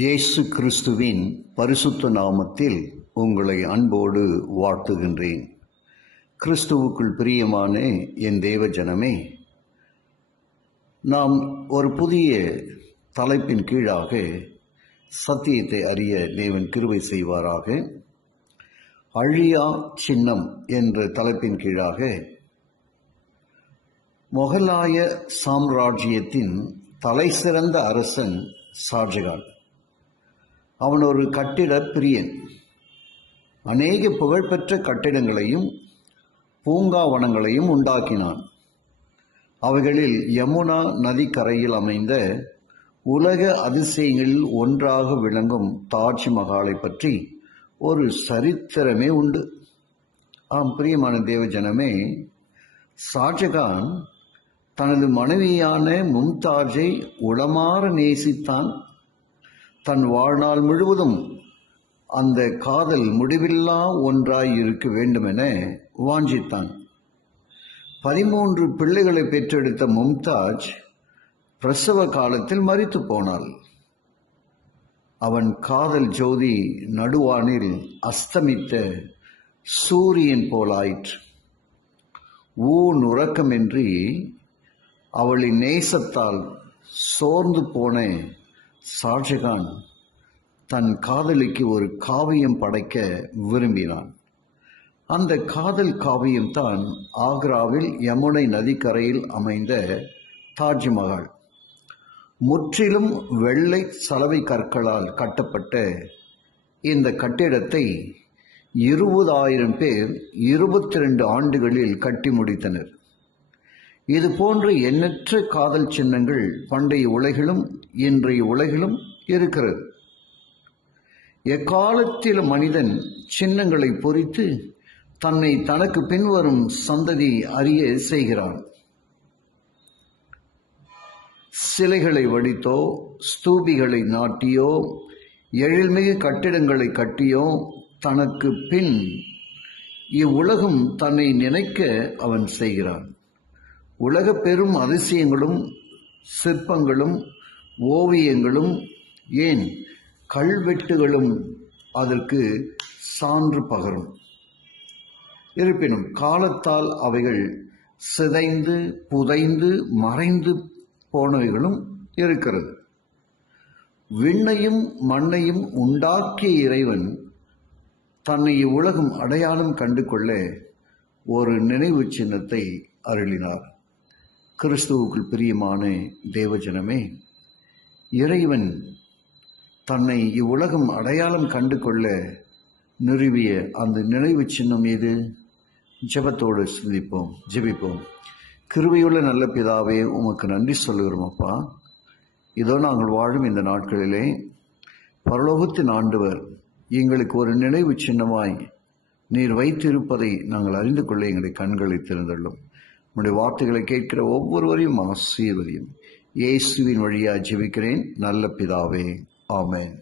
இயேசு கிறிஸ்துவின் பரிசுத்த நாமத்தில் உங்களை அன்போடு வாழ்த்துகின்றேன். கிறிஸ்துவுக்குள் பிரியமான என் தேவ ஜனமே, நாம் ஒரு புதிய தலைப்பின் கீழாக சத்தியத்தை அறிய தேவன் கிருபை செய்வாராக. அழியா சின்னம் என்ற தலைப்பின் கீழாக மொகலாய சாம்ராஜ்யத்தின் தலைசிறந்த அரசன் ஷாஜகான். அவன் ஒரு கட்டிட பிரியன். அநேக புகழ்பெற்ற கட்டிடங்களையும் பூங்காவனங்களையும் உண்டாக்கினான். அவைகளில் யமுனா நதிக்கரையில் அமைந்த உலக அதிசயங்களில் ஒன்றாக விளங்கும் தாஜ்மஹாலை பற்றி ஒரு சரித்திரமே உண்டு. ஆம் பிரியமான தேவஜனமே, ஷாஜகான் தனது மனைவியான மும்தாஜை உளமாற நேசித்தான். தன் வாழ்நாள் முழுவதும் அந்த காதல் முடிவில்லா ஒன்றாய் இருக்க வேண்டுமென வாஞ்சித்தான். 13 பிள்ளைகளை பெற்றெடுத்த மும்தாஜ் பிரசவ காலத்தில் மரித்து போனாள். அவன் காதல் ஜோதி நடுவானில் அஸ்தமித்த சூரியன் போலாயிற்று. உறக்கமின்றி அவளின் நேசத்தால் சோர்ந்து போன ஷாஜகான் தன் காதலிக்கு ஒரு காவியம் படைக்க விரும்பினான். அந்த காதல் காவியம்தான் ஆக்ராவில் யமுனை நதிக்கரையில் அமைந்த தாஜ்மஹால். முற்றிலும் வெள்ளை சலவை கற்களால் கட்டப்பட்ட இந்த கட்டிடத்தை 20,000 பேர் 22 ஆண்டுகளில் கட்டி முடித்தனர். இது போன்ற எண்ணற்ற காதல் சின்னங்கள் பண்டைய உலகிலும் இன்றைய உலகிலும் இருக்கிறது. எக்காலத்தில் மனிதன் சின்னங்களை பொறித்து தன்னை தனக்கு பின்வரும் சந்ததி அறிய செய்கிறான். சிலைகளை வடித்தோ ஸ்தூபிகளை நாட்டியோ எழில்மிகு கட்டிடங்களை கட்டியோ தனக்கு பின் இவ்வுலகம் தன்னை நினைக்க அவன் செய்கிறான். உலக பெரும் அதிசயங்களும் சிற்பங்களும் ஓவியங்களும் ஏன் கல்வெட்டுகளும் அதற்கு சான்று பகரும். இருப்பினும் காலத்தால் அவைகள் சிதைந்து புதைந்து மறைந்து போனவைகளும் இருக்கிறது. விண்ணையும் மண்ணையும் உண்டாக்கிய இறைவன் தன்னை இவ்வுலகம் அடையாளம் கண்டு கொள்ள ஒரு நினைவு சின்னத்தை அருளினார். கிறிஸ்துவுக்குள் பிரியமான தேவஜனமே, இறைவன் தன்னை இவ்வுலகம் அடையாளம் கண்டு கொள்ள நிறுவிய அந்த நினைவு சின்னம் ஏது? ஜெபத்தோடு ஜெபிப்போம். கிருபையுள்ள நல்ல பிதாவே, உமக்கு நன்றி சொல்லுகிறோம் அப்பா. இதோ நாங்கள் வாழும் இந்த நாட்களிலே பரலோகத்தின் ஆண்டவர் எங்களுக்கு ஒரு நினைவு சின்னமாய் நீர் வைத்திருப்பதை நாங்கள் அறிந்து கொள்ள எங்களுடைய கண்களை திறந்துள்ளோம். உம்முடைய வார்த்தைகளை கேட்கிற ஒவ்வொருவரையும் ஆசீர்வதியும். இயேசுவின் வழியாக ஜெபிக்கிறேன் நல்ல பிதாவே, ஆமென்.